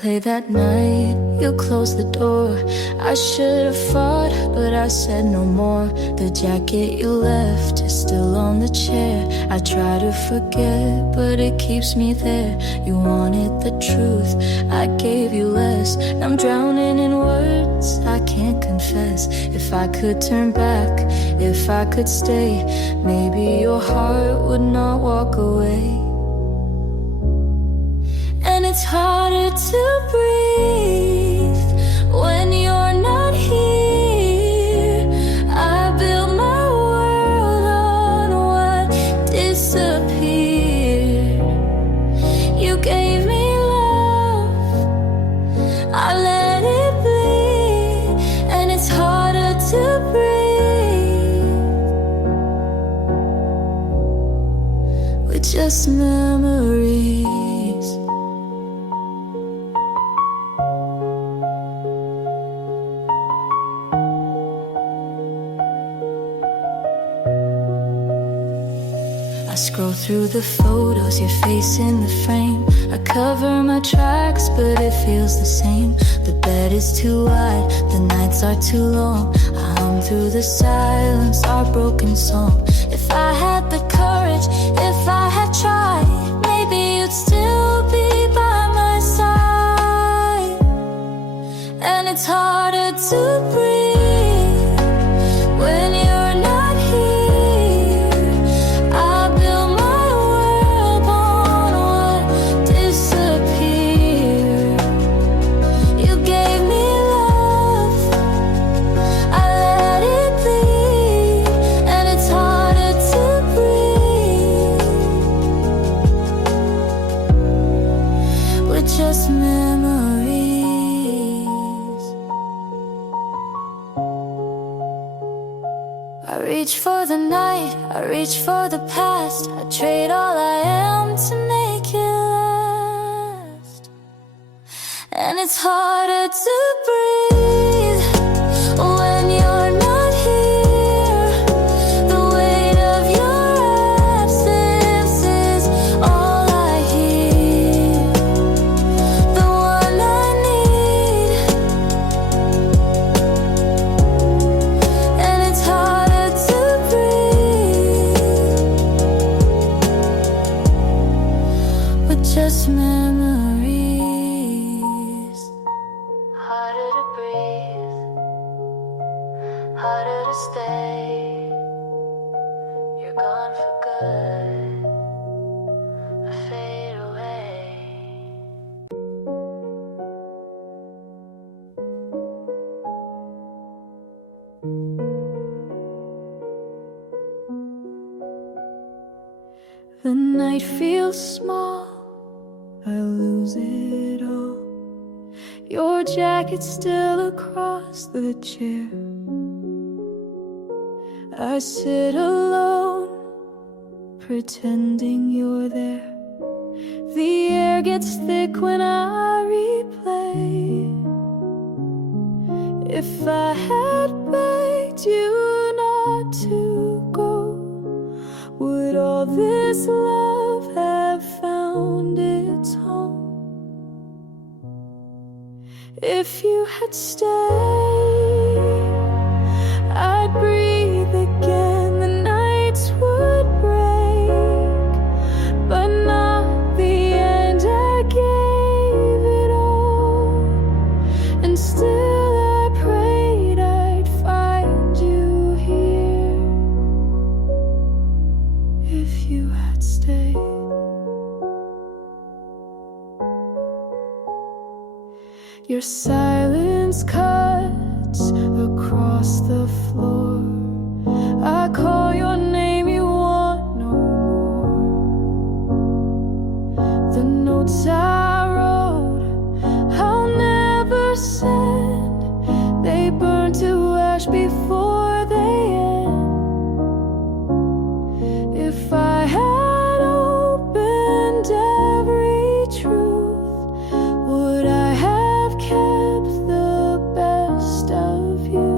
play that night, you closed the door. I should have fought, but I said no more. The jacket you left is still on the chair. I try to forget, but it keeps me there. You wanted the truth, I gave you less. I'm drowning in words I can't confess. If I could turn back, if I could stay, maybe your heart would not walk away. And it's harder to breathe when you're not here. I built my world on what disappeared. You gave me love, I let it bleed. And it's harder to breathe with just memories. I scroll through the photos, your face in the frame. I cover my tracks, but it feels the same. The bed is too wide, the nights are too long. I hum through the silence, our broken song. If I had the courage, if I had tried, maybe you'd still be by my side. And it's harder to breathe when you're not here. I built my world on what disappeared. You gave me love, I let it bleed. And it's harder to breathe with just memories. I reach for the night, I reach for the past. I trade all I am to make it last. And it's harder to breathe when you're not here. The weight of your absence is all I hear. The one I need. And it's harder to breathe with just memories. Harder to breathe, harder to stay. You're gone for good, I fade away. The night feels small, I lose it all. Your jacket still across the chair. I sit alone, pretending you're there. The air gets thick when I replay. If I had begged you not to go, would all this love have found its home? If you had stayed, I'd breathe again. The nights would break, but not the end. I gave it all, and still I prayed I'd find you here. If you had stayed. Your silence cuts across the floor. I call your name, you want no more. The notes I wrote, I'll never send. They burn to ash before they end. If I had opened every truth, would I have kept the best of you?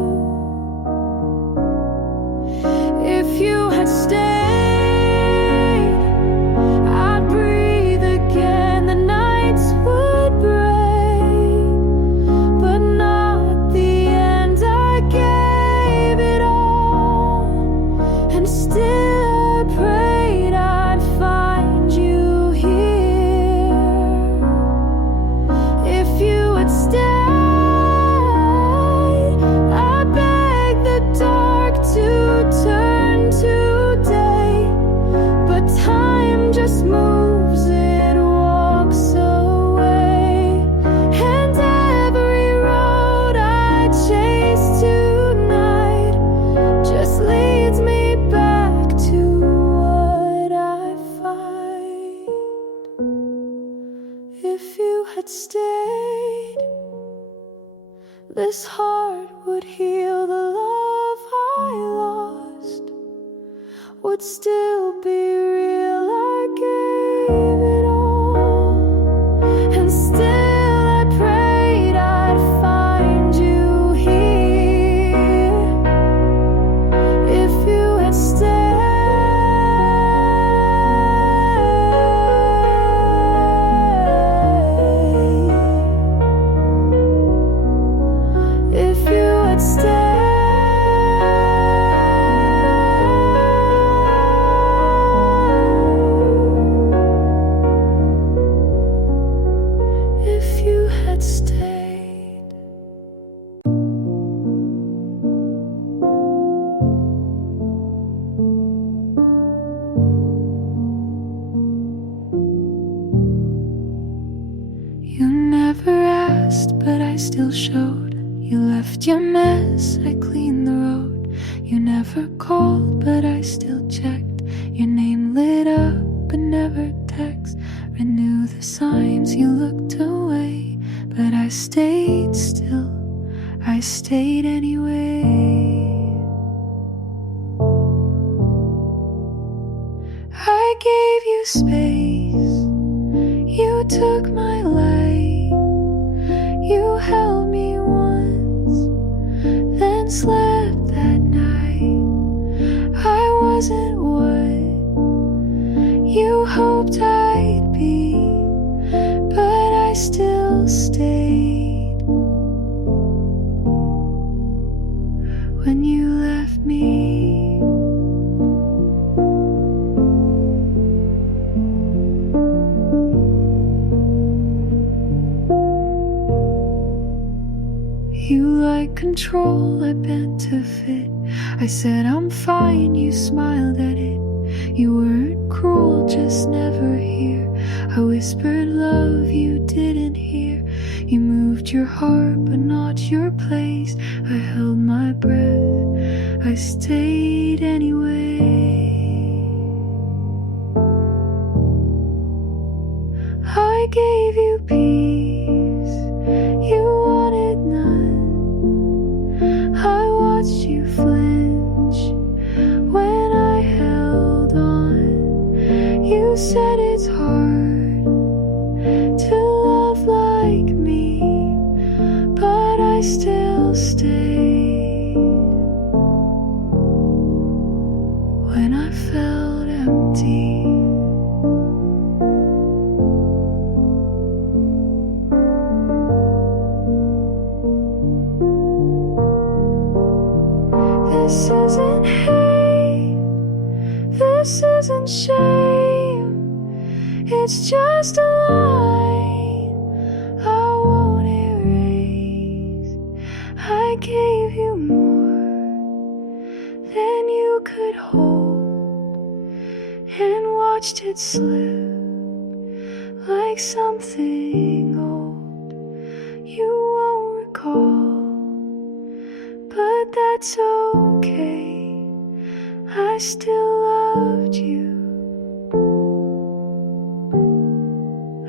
this heart would heal. The love I lost would still be real. I gave it all, and still I prayed I'd find you here. If you had stayed, if you had stayed. If you had stayed. You never asked, but I still showed. You left your mess, I cleaned the road. You never called, but I still checked. Your name lit up, but never text. Renew the signs, you looked away, but I stayed still. I stayed anyway. I gave you space, you took my light. You held me once, then slept that night. I wasn't what you hoped I'd be, but I still stayed. When you left me, you like control, I bent to fit. I said I'm fine, you smiled at it. You weren't cruel, just never here. I whispered love you didn't hear. You moved your heart, but not your place. I held my breath, I stayed anyway. I gave you peace, you wanted none. I watched you flinch when I held on. You said it's hard to love like me, but I still stayed. When I felt empty, this isn't hate, this isn't shame. It's just a line I won't erase. I gave you more than you could hold, and watched it slip like something old you won't recall. But that's okay, I still loved you.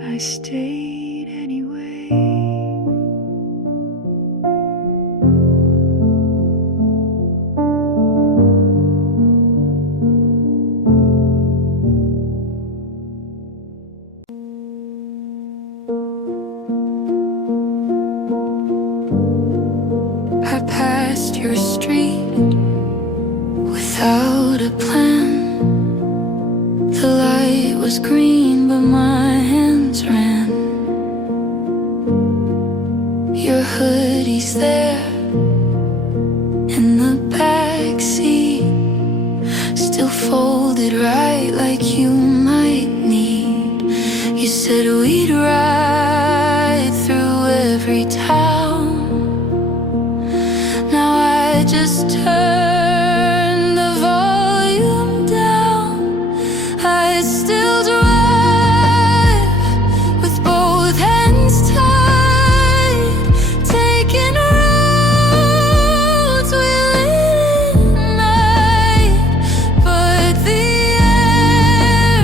I stayed anyway. I passed your street without a plan. The light was green, but my hands ran. Your hoodie's there in the back seat, still folded right like you might need. You said we'd ride through every town. Now I just turn the volume down. I still drive with both hands tied, taking roads we lit at night. But the air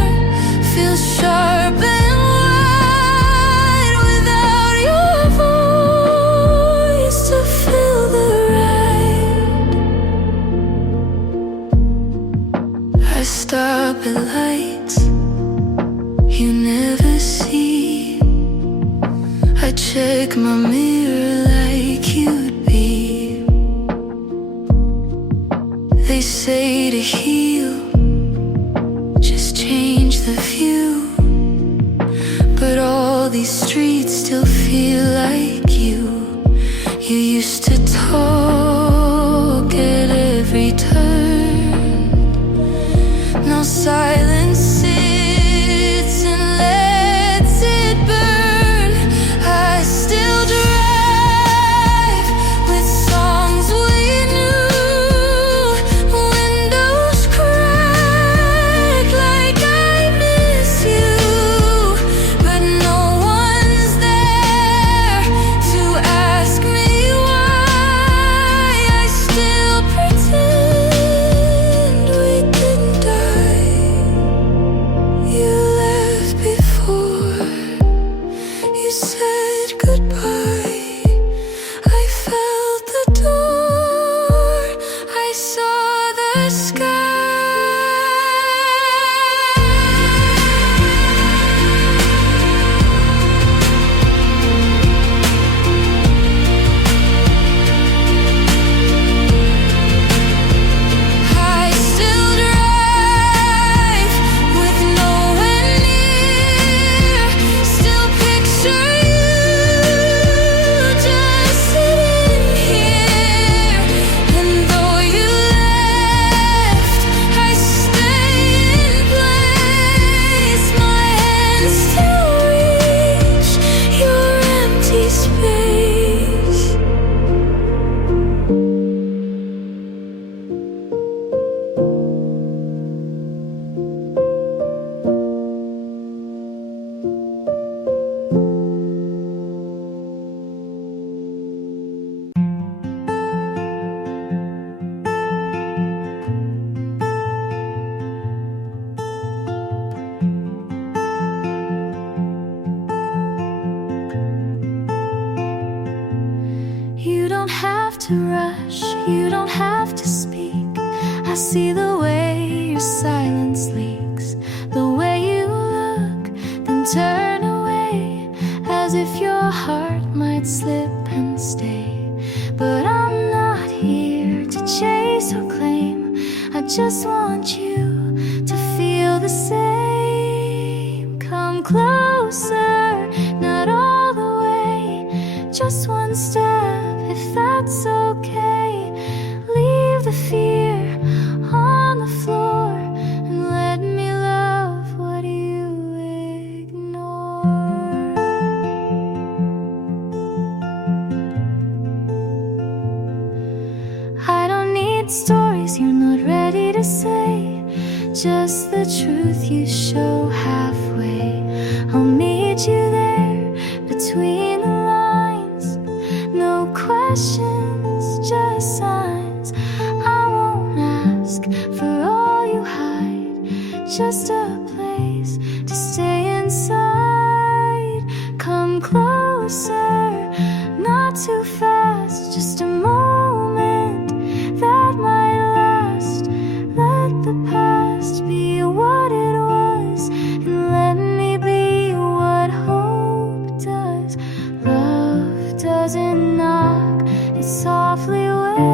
feels sharp and wide without your voice to carpet lights you never see. I check my mirror like you'd be. They say to heal, just change the view. But all these streets still feel like you. You used to talk at every turn. Now silence sits and lets it burn. I still drive with songs we knew. Windows crack like I miss you, but no one's there to ask me why. I still pretend we didn't die. You left before you said goodbye. I felt the door, I saw the sky. I still drive with no one near. Still picture you just sitting here. And though you left, I stay in place. My hands still reach your empty space. You don't have to rush, you don't have to speak. I see the way your silence leaks, the way you look, then turn away, as if your heart might slip and stay. But I'm not here to chase or claim, I just want you to feel the same. Come closer, not all the way, just one step, if that's okay. Leave the fear on the floor and let me love what you ignore. I don't need stories you're not ready to say, just the truth you show halfway. I'll meet you there between the lines. No questions, just signs. I won't ask for all you hide, just a place to stay inside. Come closer, not too fast, just a moment that might last. Let the past be what it was, and let me be what hope does. Love doesn't knock, it softly waits.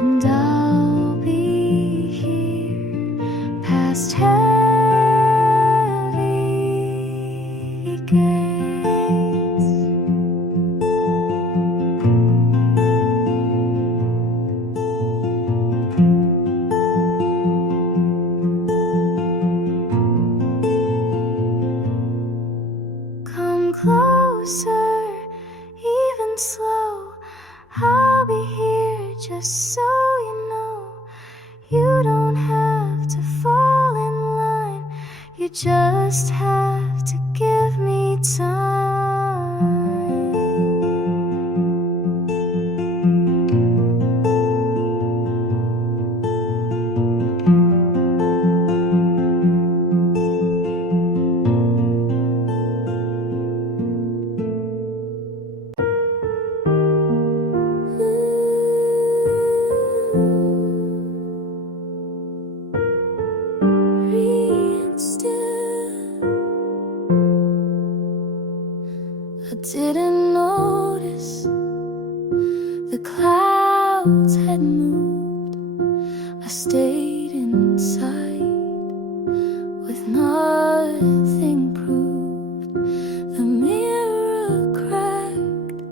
And I'll be here past heavy gates. Come closer, even slow. I'll be here just so you know. You don't have to fall in line, you just have to give me time. I didn't notice the clouds had moved. I stayed inside with nothing proved. The mirror cracked,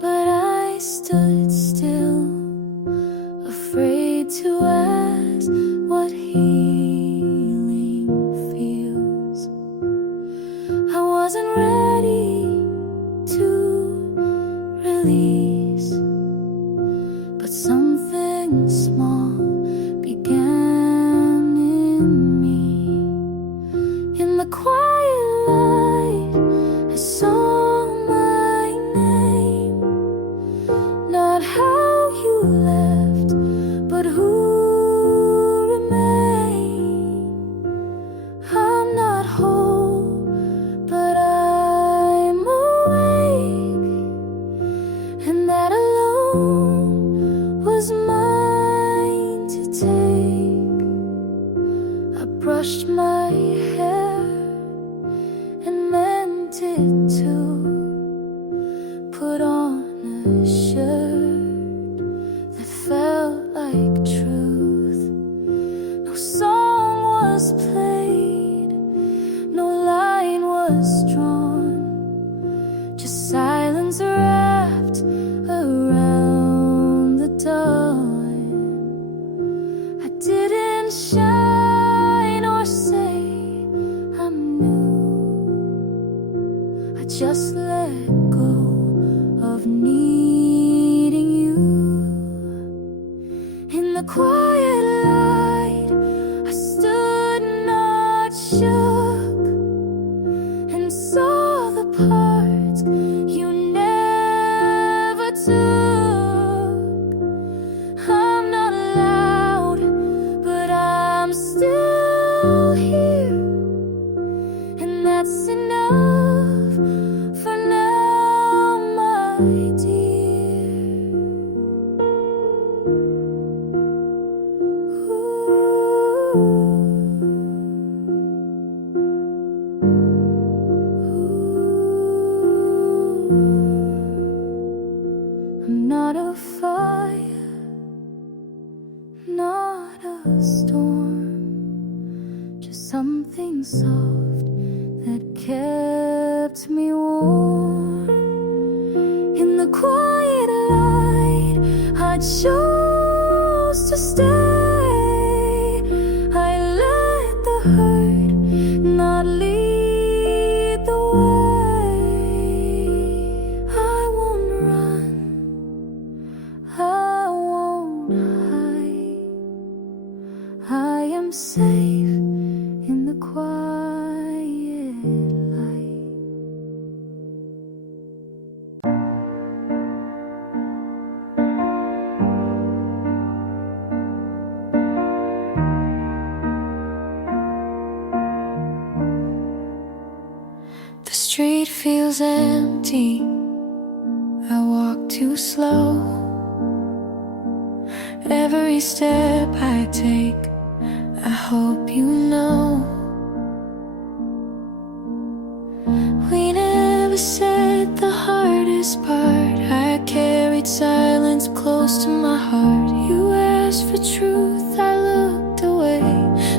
but I stood still, afraid to ask what healing feels. I wasn't ready to release, but something small began in me. In the quiet light, I saw my name. Not how you left, but who remained. I'm not whole, but I'm awake, and that alone was mine to take. I brushed my hair and meant it to put on a shirt that felt like truth. No song was played, no line was drawn, just silence wrapped around the dawn. I didn't shine or say I'm new. I just let go of needing you. In the quiet light, I stood not shook and saw the parts you never took. I'm not loud, but I'm still here, and that's enough for now, my dear. I'm not a fire, not a storm, just something soft that kept me warm. In the quiet light, I chose to stay. I let the hurt not lead the way. I won't run, I won't hide. I am safe in the quiet light. The street feels empty, I walk too slow. Every step I take, I hope you know. We never said the hardest part. I carried silence close to my heart. You asked for truth, I looked away.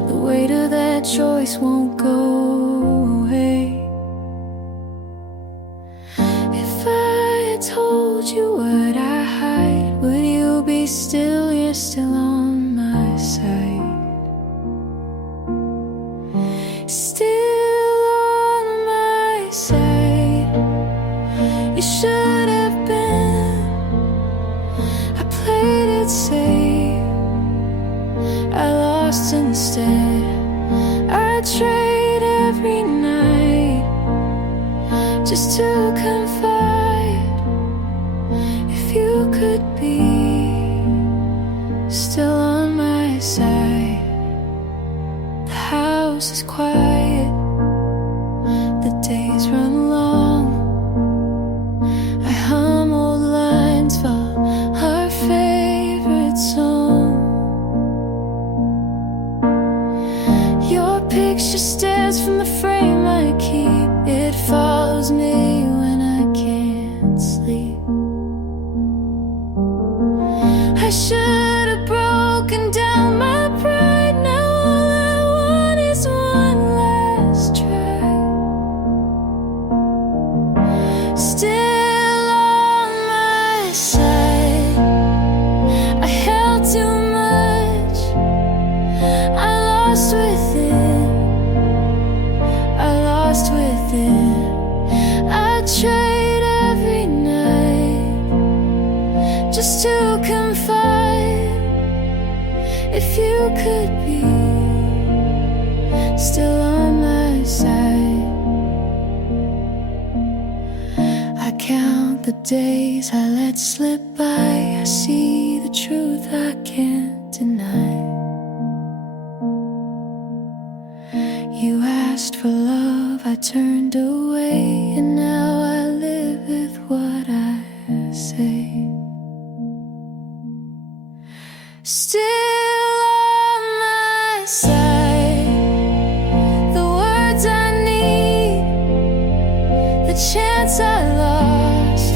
The weight of that choice won't go away. If I had told you what I hide, would you be still? You're still on my side. Still on my side. You should have been. I played it safe, I lost instead. I trade every night just to confide. If you could be still on my side. The house is quiet, the days run long. I hum old lines from our favorite song. Your picture stares from the frame I keep. It follows me when still on my side. I held too much, I lost within, I lost within. I trade every night just to confide. If you could be still on my side. I count the days I let slip by. I see the truth I can't deny. You asked for love, I turned away, and now I live with what I say. Still on my side, the words I need, the chance I lost,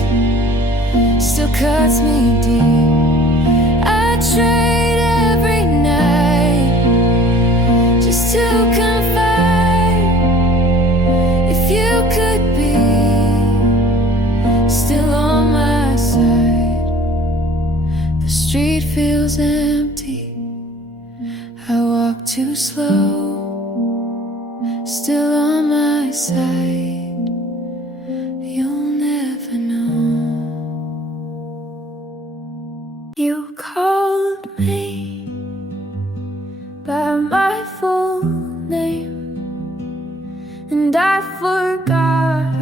still cuts me deep. I trade every night just to confide. If you could be still on my side. The street feels empty, I walk too slow, still on my side. You'll never know. You called me by my full name, and I forgot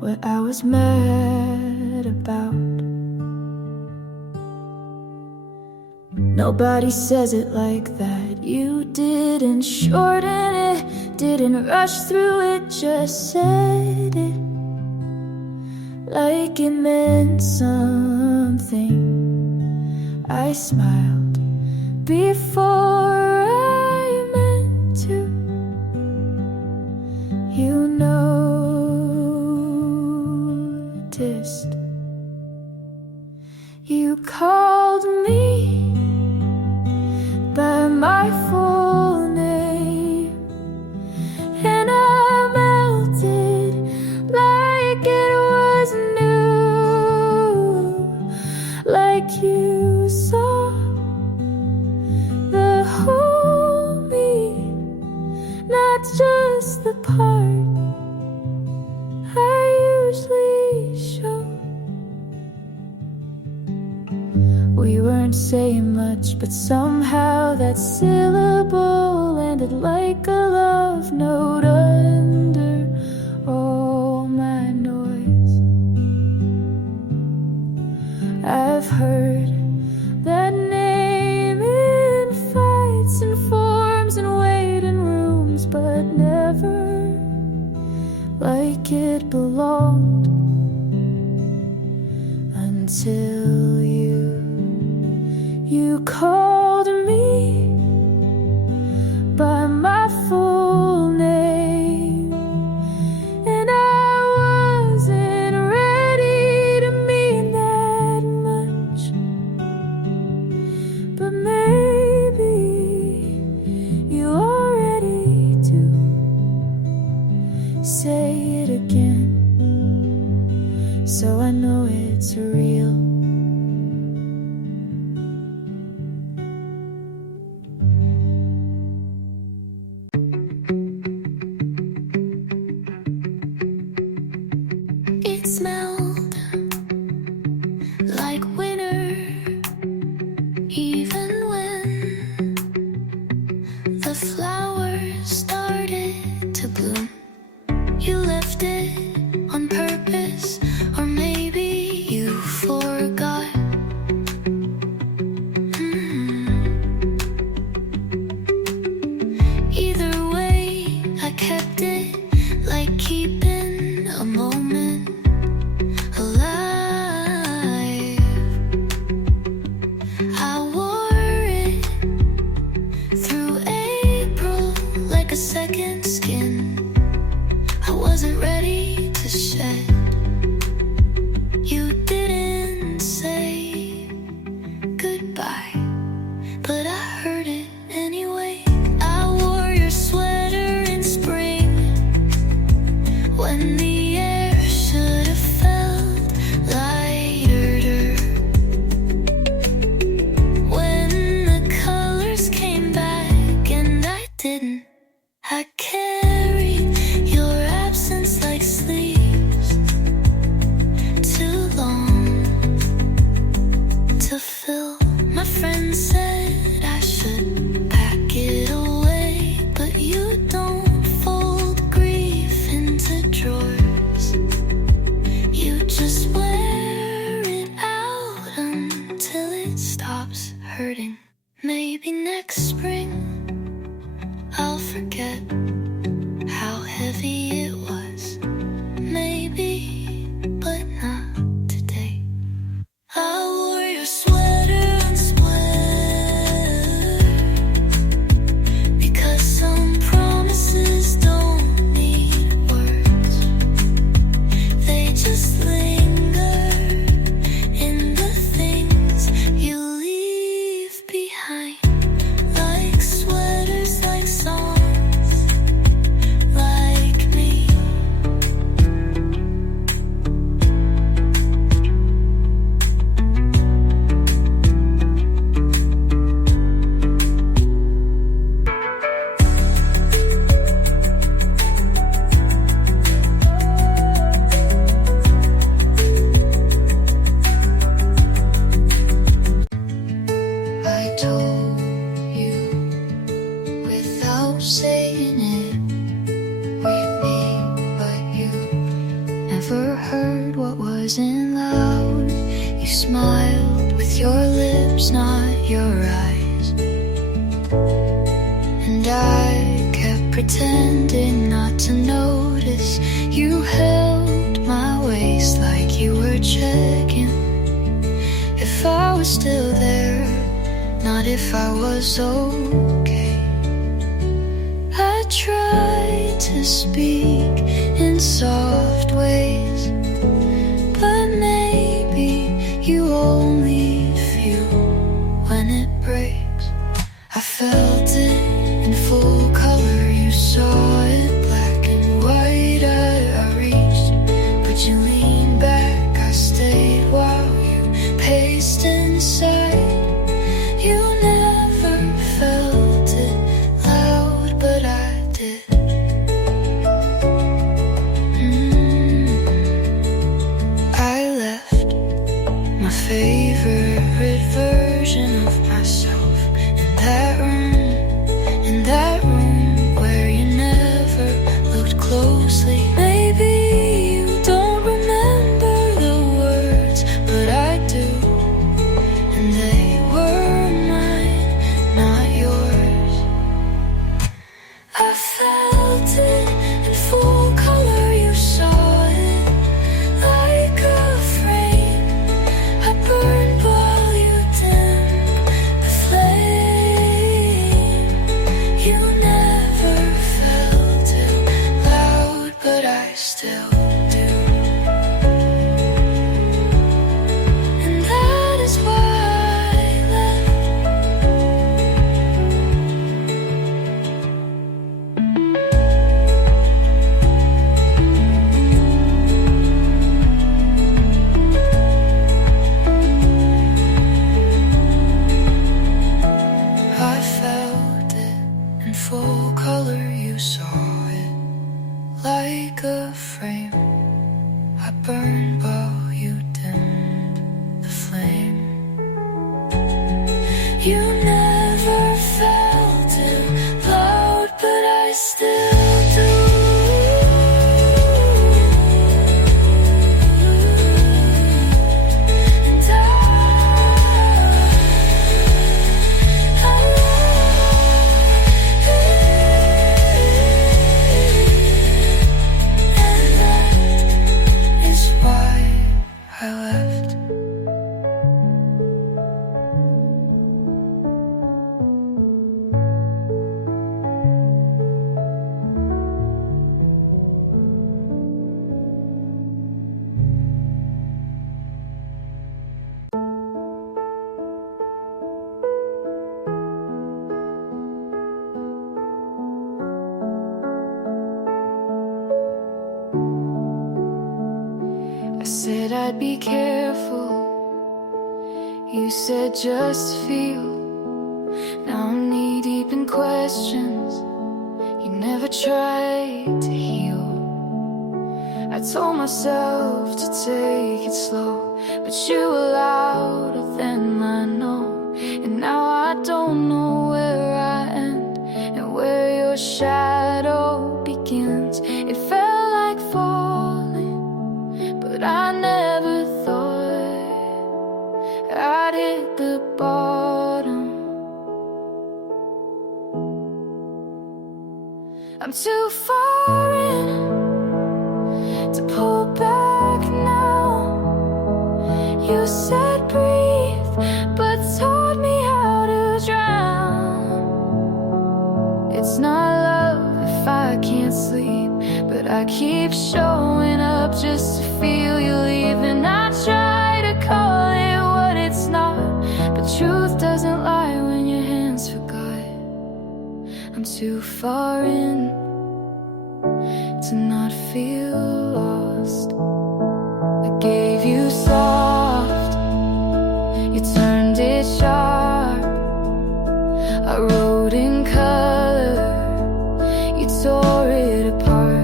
what I was mad about. Nobody says it like that. You didn't shorten it, didn't rush through it, just said it like it meant something. I smiled before I meant to. You noticed. You called me by my full name, and I melted like it was new, like you saw the whole me, not just the part I usually show. We weren't saying much, but somehow that syllable landed like a love note under all my noise. I've heard that name in fights and forms and waiting rooms, but never like it belonged until you called me by my full name, and I wasn't ready to mean that much, but maybe you are ready to say it again, so I know it's real. It smelled like winter, even when the flowers started to bloom. You left it on purpose, or maybe you forgot. Either way, I kept it, like keeping a moment alive. I wore it through April like a second skin. I wasn't ready to shed. You didn't say goodbye, but I heard it anyway. I wore your sweater in spring when the never heard what wasn't loud. You smiled with your lips, not your eyes. And I kept pretending not to notice. You held my waist like you were checking if I was still there, not if I was okay. I tried to speak in soft ways, but maybe you only feel when it breaks. I felt it in full color, you saw it black and white. I reached, but you leaned back. I stayed while you paced inside. You never felt it loud, but I did. I left my favorite version of myself in that room where you never looked closely. Maybe you don't remember the words, but I do, and they were mine, not yours. I felt it in full color, you saw it like a frame. I burned while you dimmed the flame. You never felt it loud, but I still do. And that is why I left. I felt it in full color, you saw it like a frame. I burned while you dimmed the flame. You never felt it loud, but I still do. And that is why I left. I said I'd be careful. You said just feel. Now I'm knee deep in questions. You never tried to heal. I told myself to take it slow, but you were louder than I know. And now I don't know where I end and where your shadow begins. It felt like falling, but I never thought I'd hit the bottom. I'm too far in to pull back now. You said breathe, but taught me how to drown. It's not love if I can't sleep, but I keep showing up just to feel you leave. And I try to call it what it's not, but truth doesn't lie when your hands forgot. I'm too far in to not feel lost. I gave you soft, you turned it sharp. I wrote in color, you tore it apart.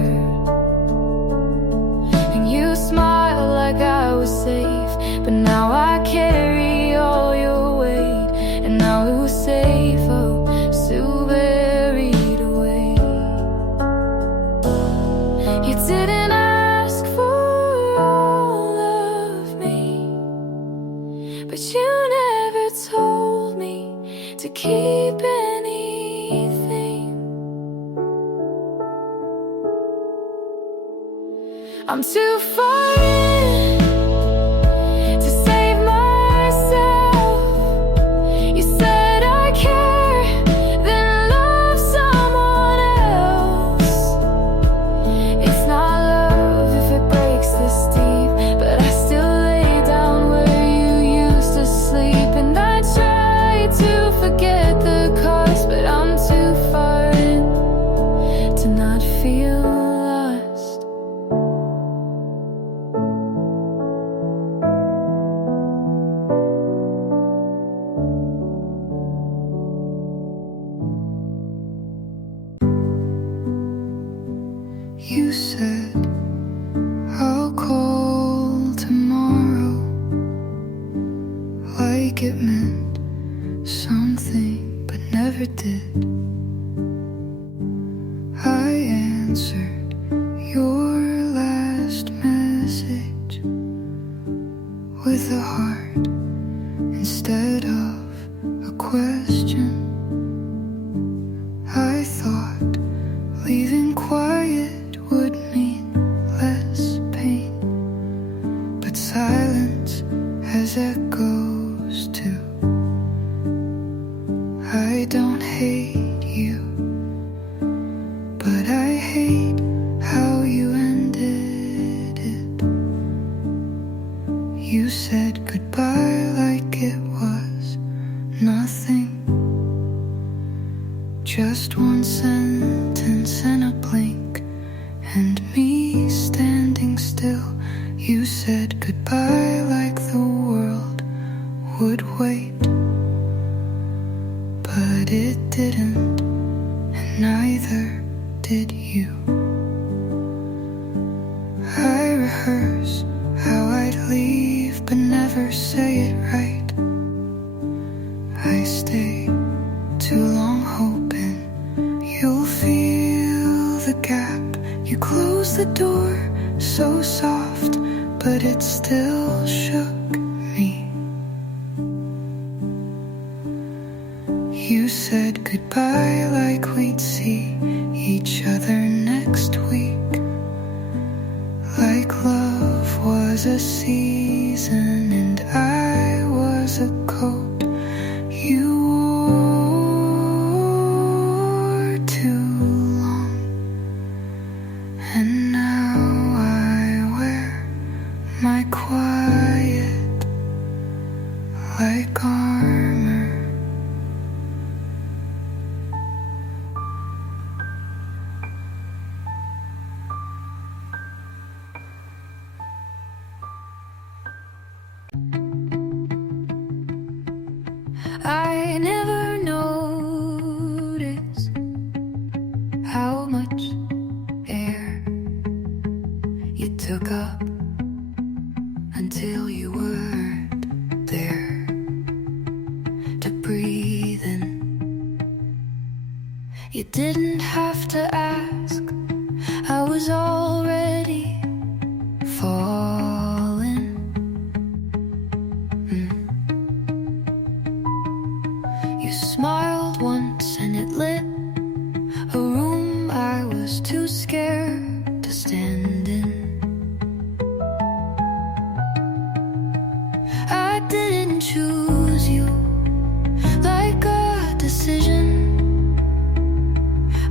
And you smiled like I was safe, but now I carry all your weight. And now who's safe, oh, still buried away. I'm too far in to save myself. You said I care, then love someone else. It's not love if it breaks this deep, but I still lay down where you used to sleep. And I try to forget the cost, but I'm too far in to not feel lost. You said I'll call tomorrow, like it meant something but never did. I answered your last message with a heart instead of a question. I thought leaving quiet would mean less pain, but silence has echoes too. I don't hate you, but I hate how you ended it. You said goodbye like it was nothing, just one sentence and a blink, and me standing still. You said goodbye like the world would wait, but it didn't, and neither did you. I rehearse how I'd leave, but never say it right. I stay too long hoping you'll feel the gap. You close the door so soft, but it still shook me. You said goodbye like we'd see each other next week, like love was a season and I was a coat you wore too long. And now I wear my quiet like armor. I never noticed how much air you took up until you weren't there to breathe in. You didn't have to ask, I was already falling. You smiled once and it lit a room I was too scared to stand in. I didn't choose you like a decision.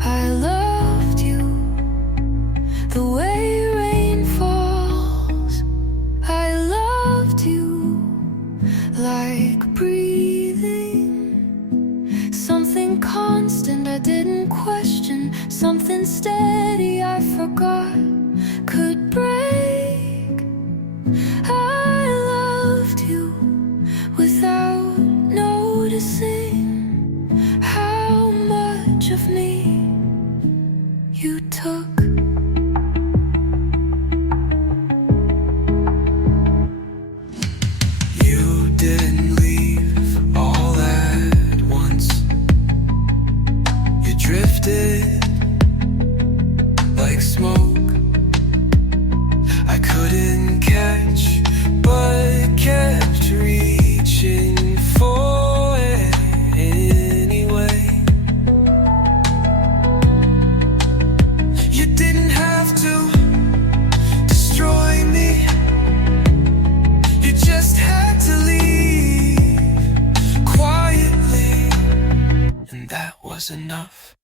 I loved you the way rain falls. I loved you like breathing. Something constant I didn't question, something steady I forgot could break. I loved you without was enough.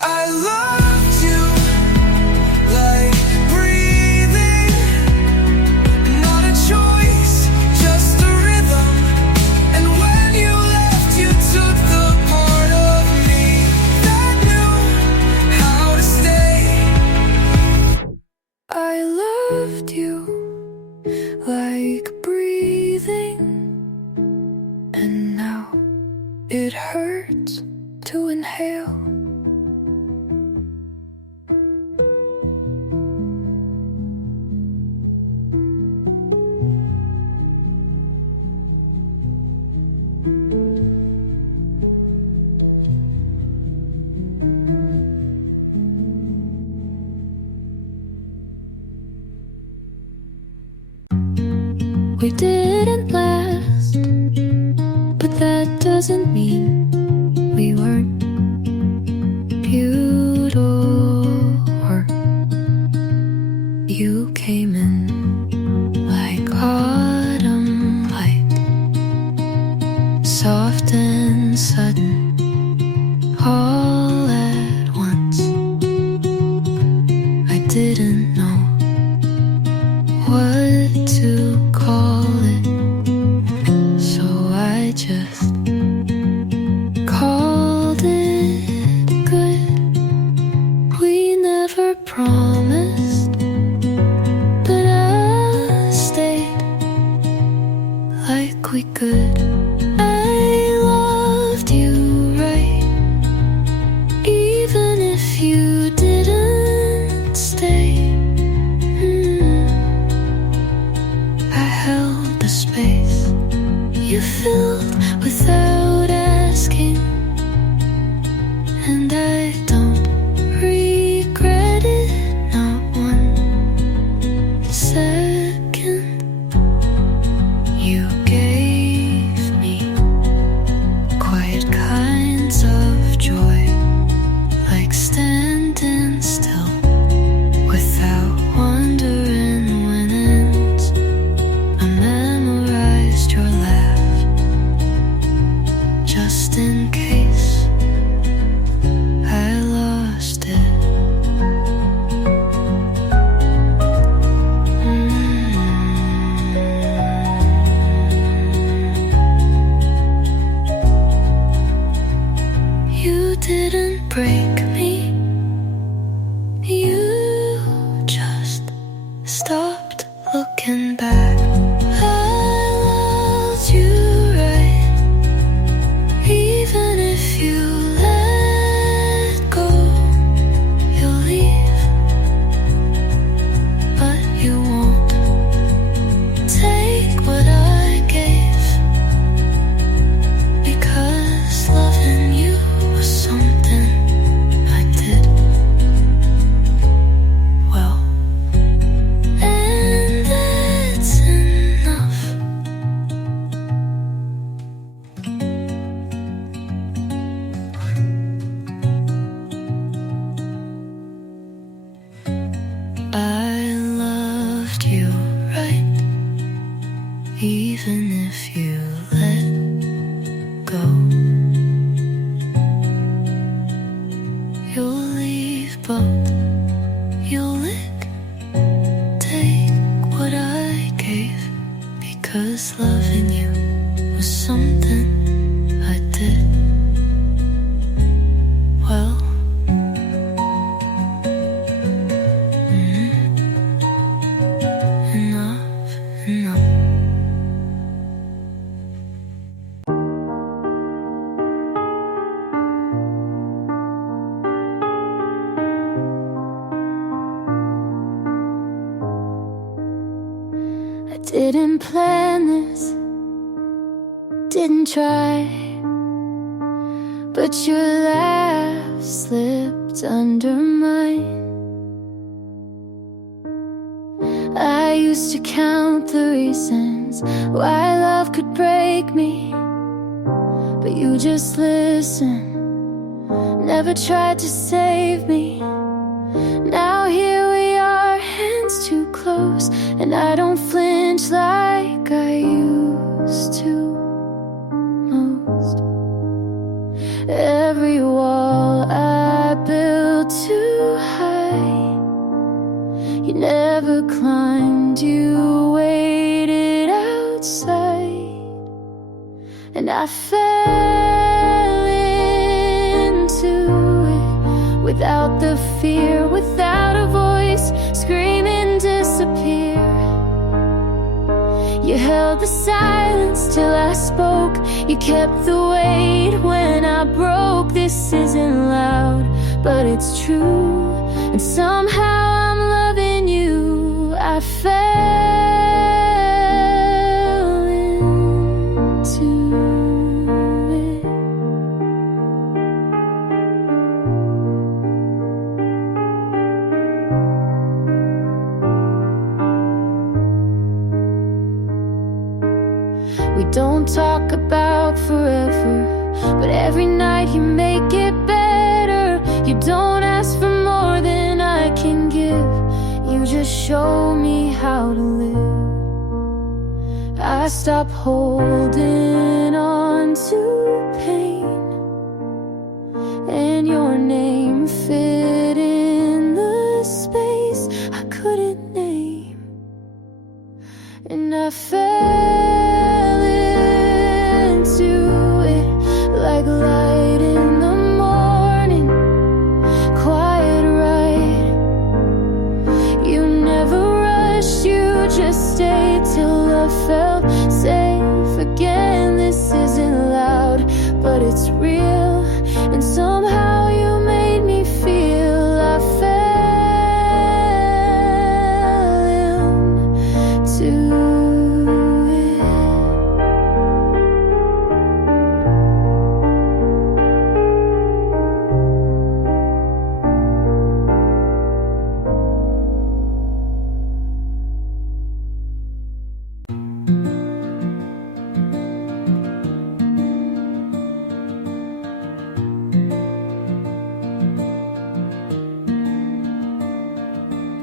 I loved you like breathing, not a choice, just a rhythm. And when you left, you took the part of me that knew how to stay. I loved you like breathing, and now it hurts to inhale. We didn't last, but that doesn't mean we weren't beautiful. You came in like autumn light, soft and sudden, all at once. I didn't know what to call it, so I just called it good. We never promised, but I stayed like we could. I loved you right, even if you didn't stay. I held the space you filled without asking, and I don't regret it, not one second. You gave me quiet kinds of joy, like standing still without wondering when ends. I memorized your laugh, just in case I lost it. You didn't break me, you just stopped looking back. I loved you right, even if you let go. You'll leave, but you won't take what I gave, because loving you was something I did well. And that's enough. I loved you right, even if you let go. You'll leave, but you'll lick, take what I gave, because loving you was something I did well. Enough, enough. I didn't plan this, didn't try, but your laugh slipped under mine. I used to count the reasons why love could break me, but you just listened, never tried to save me. Now here we are, hands too close, and I don't flinch like I used to most. Every wall never climbed, you waited outside. And I fell into it without the fear, without a voice screaming disappear. You held the silence till I spoke. You kept the weight when I broke. This isn't loud, but it's true. And somehow I'm loving you. I fell into it. We don't talk about forever, but every night you make it better. You don't ask for more than I can give. You just show me how to live. I stop holding on to pain, and your name fit in the space I couldn't name. And I fell into it like light in the morning, quiet right. You never rushed, you just stayed till I felt safe again. This isn't loud, but it's real. And somehow you made me feel I fell into it.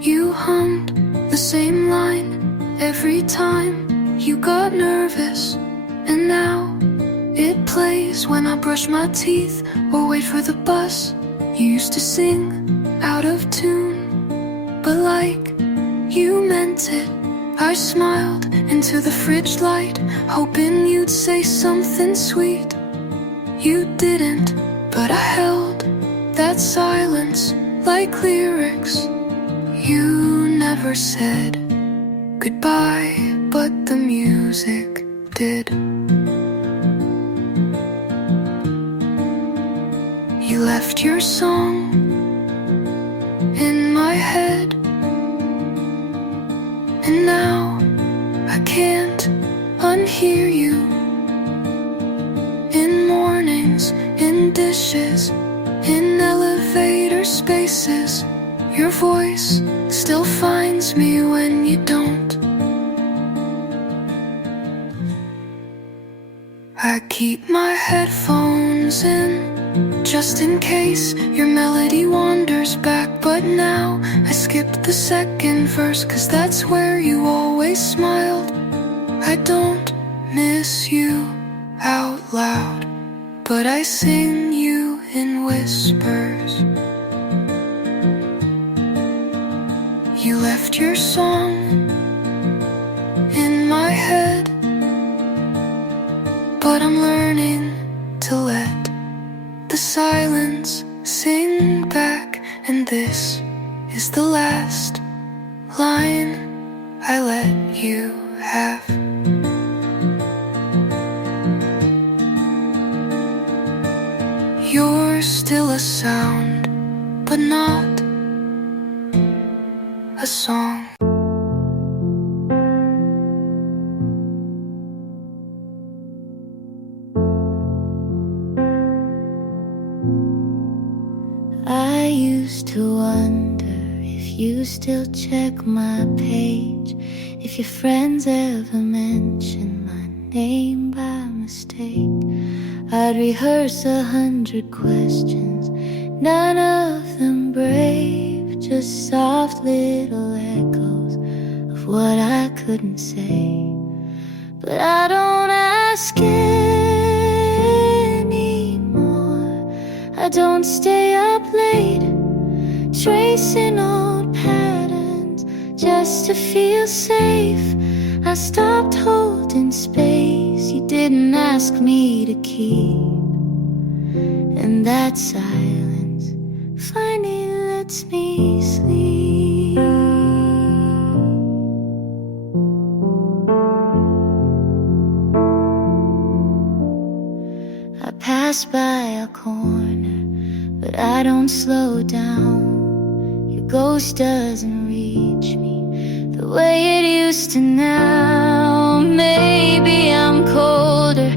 You hummed the same line every time you got nervous, and now it plays when I brush my teeth or wait for the bus. You used to sing out of tune, but like you meant it. I smiled into the fridge light, hoping you'd say something sweet. You didn't, but I held that silence like lyrics. You never said goodbye, but the music did. You left your song in my head, and now I can't unhear you. In mornings, in dishes, in elevator spaces, your voice still finds me when you don't. I keep my headphones in just in case your melody wanders back. But now I skipped the second verse, 'cause that's where you always smiled. I don't miss you out loud, but I sing you in whispers. You left your song in my head, but I'm learning to let the silence sing back. And this is the last line I let you have. You're still a sound, but not a song. I used to wonder if you still check my page, if your friends ever mention my name by mistake. I'd rehearse 100 questions, none of them brave, just soft little echoes of what I couldn't say. But I don't ask anymore. I don't stay up late, tracing old patterns, just to feel safe. I stopped holding space you didn't ask me to keep. And that silence finally lets me sleep. I pass by a corner, but I don't slow down. Your ghost doesn't reach me the way it used to now. Maybe I'm colder,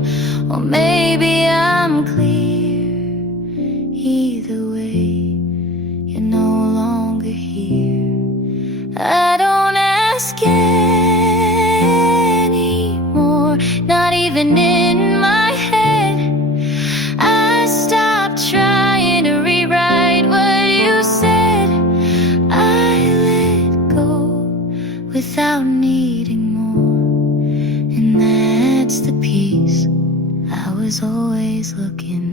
or maybe I'm clear. Either way, you're no longer here. I don't ask anymore, not even in my head. I stopped trying to rewrite what you said. I let go without needing more, and that's the peace I was always looking